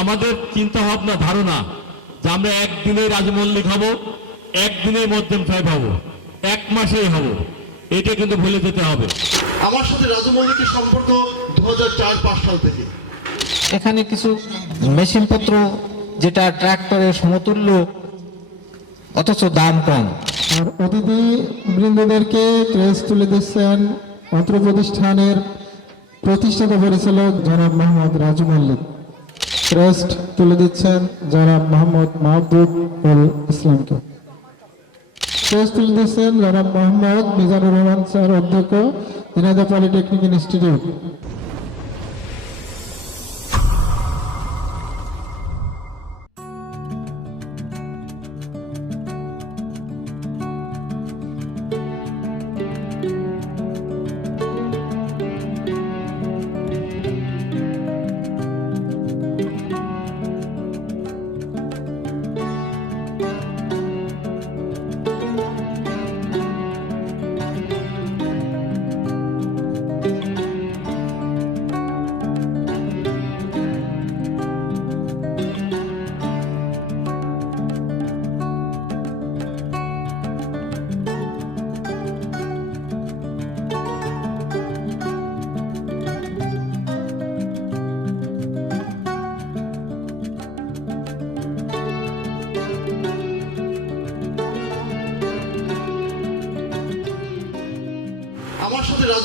আমাদের চিন্তা ভাবনা ধারণা যে আমরা একদিনে রাজমল্লিক হব একদিনেই মধ্যম সাহেব হব এক মাসেই হব এটা কিন্তু ভুলে যেতে হবে। আমার সাথে রাজু মল্লিকের সম্পর্ক দু হাজার চার পাঁচ সাল থেকে। এখানে কিছু মেশিনপত্র যেটা ট্রাক্টরের সমতুল্য অথচ দাম কম। আর অতিথি বৃন্দদেরকে ক্রেস তুলে দিচ্ছেন অত্র প্রতিষ্ঠানের প্রতিষ্ঠাতা পরিচালক জনাব মোহাম্মদ রাজু মল্লিক ক্রেস্ট তুলে দিচ্ছেন জনাব মোহাম্মদ মাহবুবুল ইসলামকে। ক্রেস্ট তুলে দিচ্ছেন জনাব মোহাম্মদ মিজানুর রহমান স্যার, অধ্যক্ষ দিনাজা পলিটেকনিক ইনস্টিটিউট।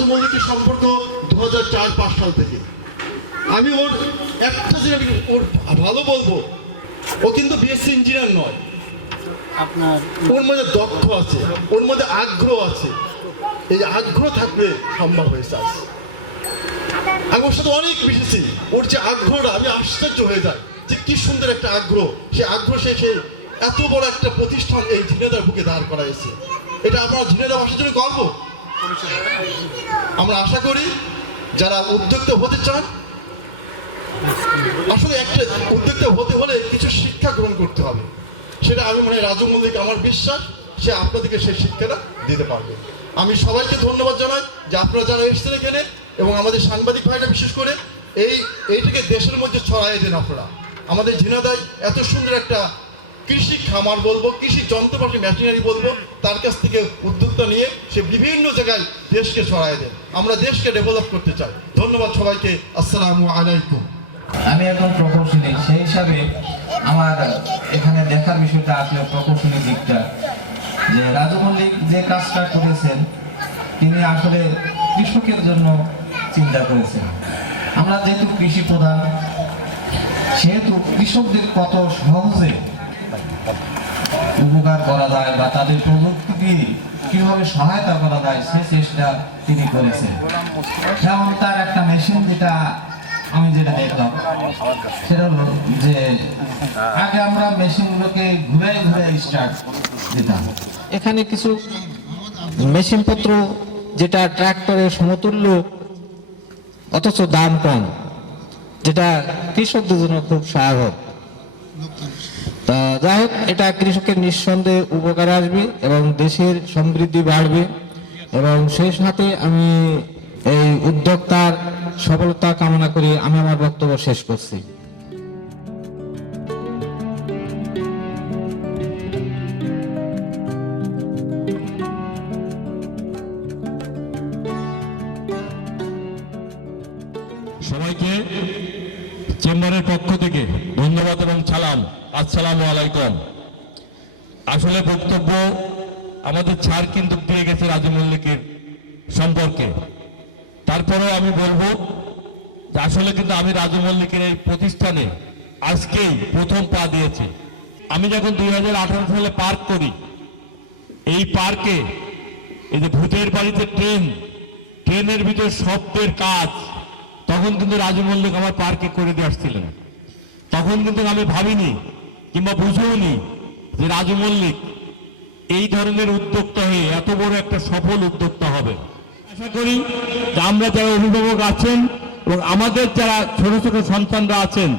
মল্লিকের সম্পর্ক দু হাজার চার পাঁচ সাল থেকে। আমি ওর একটা জিনিস ওর ভালো বলব ও কিন্তু বিএসসি ইঞ্জিনিয়ার নয়। আপনার ওর মধ্যে দক্ষ আছে ওর মধ্যে আগ্রহ আছে। এই আগ্রহ থাকলে সম্ভব হয়েছে আজ আমি ওর সাথে অনেক মিশেছি ওর যে আগ্রহটা আমি আশ্চর্য হয়ে যায় যে কি সুন্দর একটা আগ্রহ। সে আগ্রহ সে সেই এত বড় একটা প্রতিষ্ঠান এই ঝিনেদার বুকে দাঁড় করা করাইছে। এটা আপনার ঝিনেদা ভাষার জন্য গর্ব। আমরা আশা করি যারা উদ্যোক্তা হতে চান, আসলে একটা উদ্যোক্তা হতে হলে কিছু শিক্ষা গ্রহণ করতে হবে। সেটা আমি মনে রাজু মল্লিক আমার বিশ্বাস, সে আপনাদেরকে সেই শিক্ষাটা দিতে পারবে। আমি সবাইকে ধন্যবাদ জানাই যে আপনারা যারা এসেছেন এখানে এবং আমাদের সাংবাদিক ভাইরা বিশেষ করে, এই, এইটাকে দেশের মধ্যে ছড়াই দেন আপনারা। আমাদের ঝিনাদায় এত সুন্দর একটা কৃষি খামার বলব, কৃষি যন্ত্রপাতি মেশিনারি বলব, তার কাছ থেকে উদ্যোক্তা নিয়ে সে বিভিন্ন জায়গায় দেশকে ছড়াই দেন। আমরা দেশকে ডেভেলপ করতে চাই। ধন্যবাদ সবাইকে। আসসালামু আলাইকুম। আমি এখন প্রকৌশলী, সেই হিসাবে আমার এখানে দেখার বিষয়টা আসলে প্রকৌশলী দিকটা। যে রাজু মল্লিক যে কাজটা করেছেন, তিনি আসলে কৃষকের জন্য চিন্তা করেছেন। আমরা যেহেতু কৃষি প্রধান, সেহেতু কৃষকদের কত সহজে উপকার করা যায় বা তাদের প্রযুক্তি কীভাবে সহায়তা করা যায় সে চেষ্টা তিনি করেছেন। যেমন তার একটা মেশিন যেটা আমি যেটা দেখলাম, সেটা হলো যে আগে আমরা মেশিনগুলোকে ঘুরে ঘুরে স্টার্ট দিতাম। এখানে কিছু মেশিনপত্র যেটা ট্রাক্টরের সমতুল্য অথচ দাম কম, যেটা কৃষকদের জন্য খুব সহায়ক। যাই হোক, এটা কৃষকের নিঃসন্দেহে উপকারে আসবে এবং দেশের সমৃদ্ধি বাড়বে। এবং সেই সাথে আমি এই উদ্যোক্তার সফলতা কামনা করি, আমি আমার বক্তব্য শেষ করছি। আসলে বক্তব্য আমাদের ছাড় কিন্তু দিয়ে গেছে রাজু মল্লিকের সম্পর্কে। তারপরেও আমি বলব যে আসলে কিন্তু আমি রাজু মল্লিকের এই প্রতিষ্ঠানে আজকেই প্রথম পা দিয়েছি। আমি যখন দুই হাজার আঠারো সালে পার্ক করি, এই পার্কে এই যে ভূতের বাড়িতে ট্রেন, ট্রেনের ভিতরে শব্দের কাজ, তখন কিন্তু রাজু মল্লিক আমার পার্কে করে দিয়ে আসছিলেন। তখন কিন্তু আমি ভাবিনি কিংবা বুঝেওনি যে রাজু মল্লিক, এই ধরনের উদ্যোক্তা হয়ে এত বড় একটা সফল উদ্যোক্তা হবে। আশা করি যে আমরা যারা অভিভাবক আছেন এবং আমাদের যারা ছোট ছোট সন্তানরা আছেন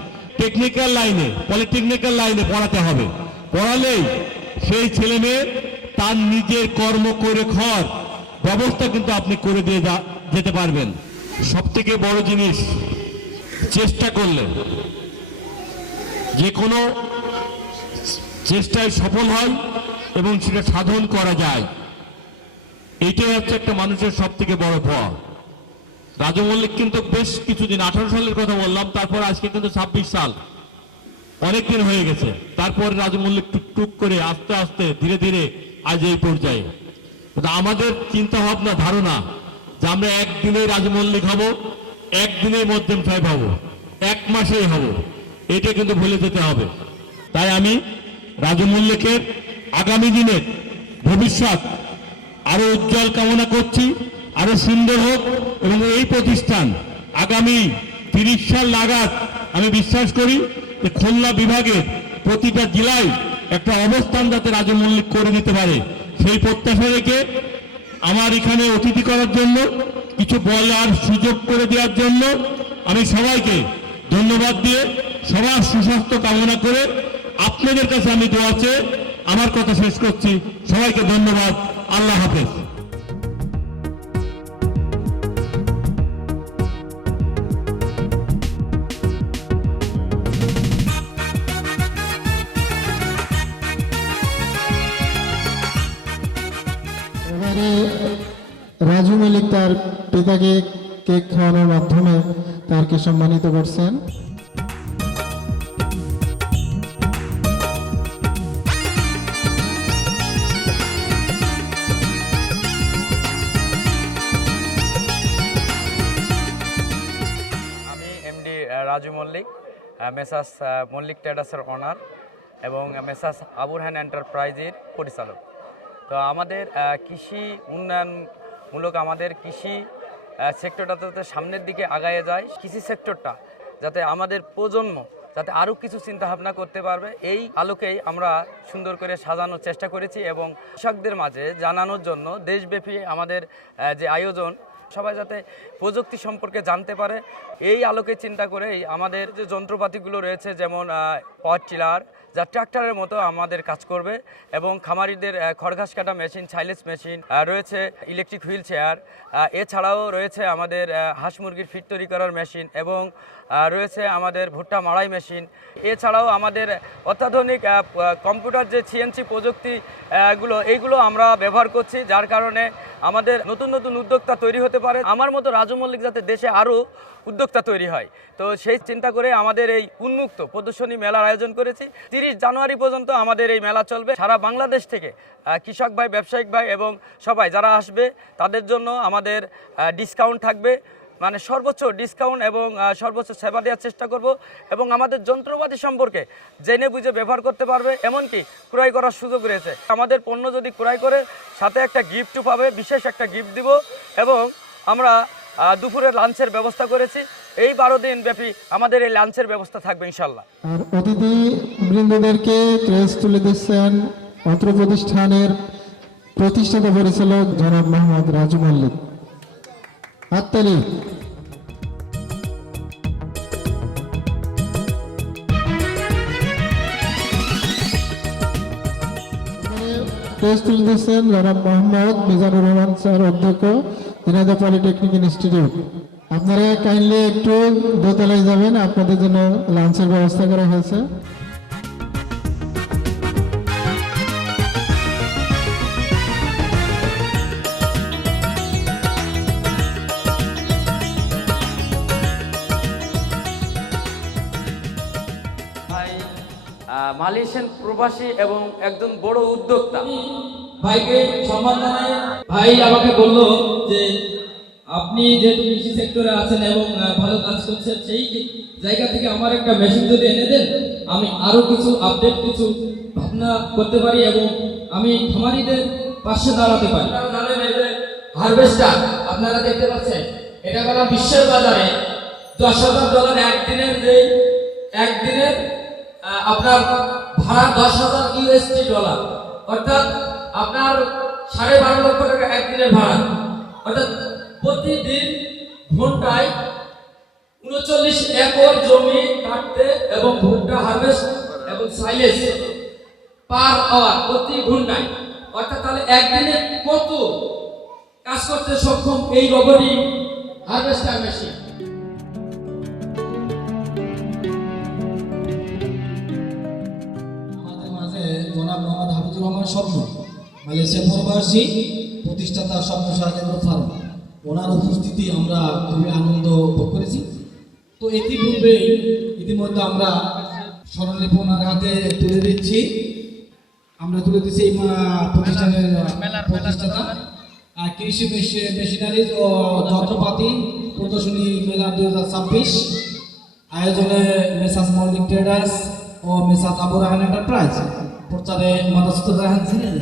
টেকনিক্যাল লাইনে পলিটেকনিক্যাল লাইনে পড়াতে হবে। পড়ালেই সেই ছেলে মেয়ে তার নিজের কর্ম করে খাওয়ার ব্যবস্থা কিন্তু আপনি করে দিয়ে যেতে পারবেন। সব থেকে বড় জিনিস, চেষ্টা করলে যে কোনো চেষ্টায় সফল হয় এবং সেটা সাধন করা যায়। এটাই হচ্ছে একটা মানুষের সব থেকে বড় পাওয়া রাজু মল্লিক কিন্তু বেশ কিছুদিন, আঠারো সালের কথা বললাম, তারপর আজকে কিন্তু ছাব্বিশ সাল। অনেকদিন হয়ে গেছে। তারপর রাজু মল্লিক টুক টুক করে আস্তে আস্তে, ধীরে ধীরে আজ এই পর্যায়ে। আমাদের চিন্তা ভাবনা ধারণা যে আমরা একদিনে রাজু মল্লিক হব একদিনের মধ্যম সাহেব হব, এক মাসেই হব, এটা কিন্তু ভুলে যেতে হবে। তাই আমি রাজু মল্লিকের আগামী দিনের ভবিষ্যৎ আরও উজ্জ্বল কামনা করছি, আরও সুন্দর হোক এবং এই প্রতিষ্ঠান আগামী তিরিশ সাল নাগাদ আমি বিশ্বাস করি যে খুলনা বিভাগের প্রতিটা জেলায় একটা অবস্থান যাতে রাজু মল্লিক করে দিতে পারে। সেই প্রত্যাশা রেখে আমার এখানে অতিথি করার জন্য, কিছু বলার সুযোগ করে দেওয়ার জন্য আমি সবাইকে ধন্যবাদ দিয়ে সবার সুস্বাস্থ্য কামনা করে আপনাদের কাছে আমি দোয়া চেয়ে আমার কথা শেষ করছি। সবাইকে ধন্যবাদ। আল্লাহ হাফেজ। রাজু মালিক তার পিতাকে কেক খাওয়ানোর মাধ্যমে তারকে সম্মানিত করছেন। মেসাস মল্লিক ট্রেডার্সের অনার এবং মেসাস আবুরহান এন্টারপ্রাইজের পরিচালক। তো আমাদের কৃষি উন্নয়নমূলক আমাদের কৃষি সেক্টরটা যাতে সামনের দিকে আগায় যায়, কৃষি সেক্টরটা যাতে আমাদের প্রজন্ম যাতে আরও কিছু চিন্তা ভাবনা করতে পারবে, এই আলোকেই আমরা সুন্দর করে সাজানোর চেষ্টা করেছি এবং কৃষকদের মাঝে জানানোর জন্য দেশব্যাপী আমাদের যে আয়োজন সবাই যাতে প্রযুক্তি সম্পর্কে জানতে পারে। এই আলোকে চিন্তা করেই আমাদের যে যন্ত্রপাতিগুলো রয়েছে, যেমন পাওয়ার টিলার যা ট্রাক্টরের মতো আমাদের কাজ করবে এবং খামারিদের খড়ঘাস কাটা মেশিন, সাইলেজ মেশিন রয়েছে ইলেকট্রিক হুইল চেয়ার এছাড়াও রয়েছে আমাদের হাঁস মুরগির ফিট তৈরি করার মেশিন এবং রয়েছে আমাদের ভুট্টা মাড়াই মেশিন। এছাড়াও আমাদের অত্যাধুনিক কম্পিউটার যে সিএনসি প্রযুক্তি গুলো, এইগুলো আমরা ব্যবহার করছি, যার কারণে আমাদের নতুন নতুন উদ্যোক্তা তৈরি হতে পারে। আমার মতো রাজু মল্লিক যাতে দেশে আরও উদ্যোক্তা তৈরি হয়। তো সেই চিন্তা করে আমাদের এই উন্মুক্ত প্রদর্শনী মেলার আয়োজন করেছি। তিরিশ জানুয়ারি পর্যন্ত আমাদের এই মেলা চলবে। সারা বাংলাদেশ থেকে কৃষক ভাই, ব্যবসায়িক ভাই এবং সবাই যারা আসবে, তাদের জন্য আমাদের ডিসকাউন্ট থাকবে। মানে সর্বোচ্চ ডিসকাউন্ট এবং সর্বোচ্চ সেবা দেওয়ার চেষ্টা করব এবং আমাদের যন্ত্রপাতি সম্পর্কে জেনে বুঝে ব্যবহার করতে পারবে। এমনকি ক্রয় করার সুযোগ রয়েছে। আমাদের পণ্য যদি ক্রয় করে, সাথে একটা গিফটও পাবে, বিশেষ একটা গিফট দিব এবং আমরা দুপুরের লাঞ্চের ব্যবস্থা করেছি। এই বারো দিন ব্যাপী আমাদের এই লাঞ্চের ব্যবস্থা থাকবে ইনশাল্লাহ অতিথি বৃন্দদেরকে ক্রেস তুলে দিচ্ছেন। অন্ত্র প্রতিষ্ঠানের প্রতিষ্ঠাতা পরিচালক জনাব মোহাম্মদ রাজু মল্লিক। হাততালি। তুলে দিচ্ছেন জনাব মোহাম্মদ মিজানুর রহমান স্যার, অধ্যক্ষ। দিনাজা পলিটেকনিক ইনস্টিটিউট আপনারা কাইন্ডলি একটু দোতলায় যাবেন, আপনাদের জন্য লাঞ্চের ব্যবস্থা করা হয়েছে। মালয়েশিয়ান প্রবাসী এবং একজন বড় উদ্যোক্তা। ভাইকে সম্মান জানাই ভাই আমাকে বলল যে, আপনি যেহেতু কৃষি সেক্টরে আছেন এবং ভালো কাজ করছেন, সেই জায়গা থেকে আমার একটা মেশিন যদি এনে দেন, আমি আরও কিছু আপডেট কিছু ভাবনা করতে পারি এবং আমি খামারিদের পাশে দাঁড়াতে পারি। হারভেস্টার। আপনারা দেখতে পাচ্ছেন, এটা কোনো বিশ্বের বাজারে দশ হাজার ডলার একদিনের যে, একদিনের আপনার ভাড়া দশ হাজার ইউএসডি ডলার অর্থাৎ আপনার সাড়ে বারো লক্ষ টাকা একদিনের ভাড়া। অর্থাৎ প্রতিদিন ঘন্টায় উনচল্লিশ একর জমি কাটতে এবং ভুট্টা হারভেস্ট এবং সাইলেজ পার আওয়ার প্রতি ঘন্টায়। অর্থাৎ তাহলে একদিনে কত কাজ করতে সক্ষম এই robotic harvester machine Mohammad Hafizur Rahman স্বপ্ন। মালয়েশিয়া প্রবাসী প্রতিষ্ঠাতা স্বপ্ন সাহায্য ফার্ম। ওনার উপস্থিতি আমরা খুবই আনন্দ ভোগ করেছি। তো ইতিপূর্বে ইতিমধ্যে আমরা স্মরণলিপি ওনার হাতে তুলে দিচ্ছি। আমরা তুলে দিচ্ছি এই প্রতিষ্ঠানের প্রতিষ্ঠাতা। আর কৃষি মেশিনারি ও যন্ত্রপাতি প্রদর্শনী মেলা দুই হাজার ছাব্বিশ। আয়োজনে মেসাস মল্লিক ট্রেডার্স ও মেসাস আবু রাহান এন্টারপ্রাইজ প্রচারে মাদাসুদ রাহান ছিলেন।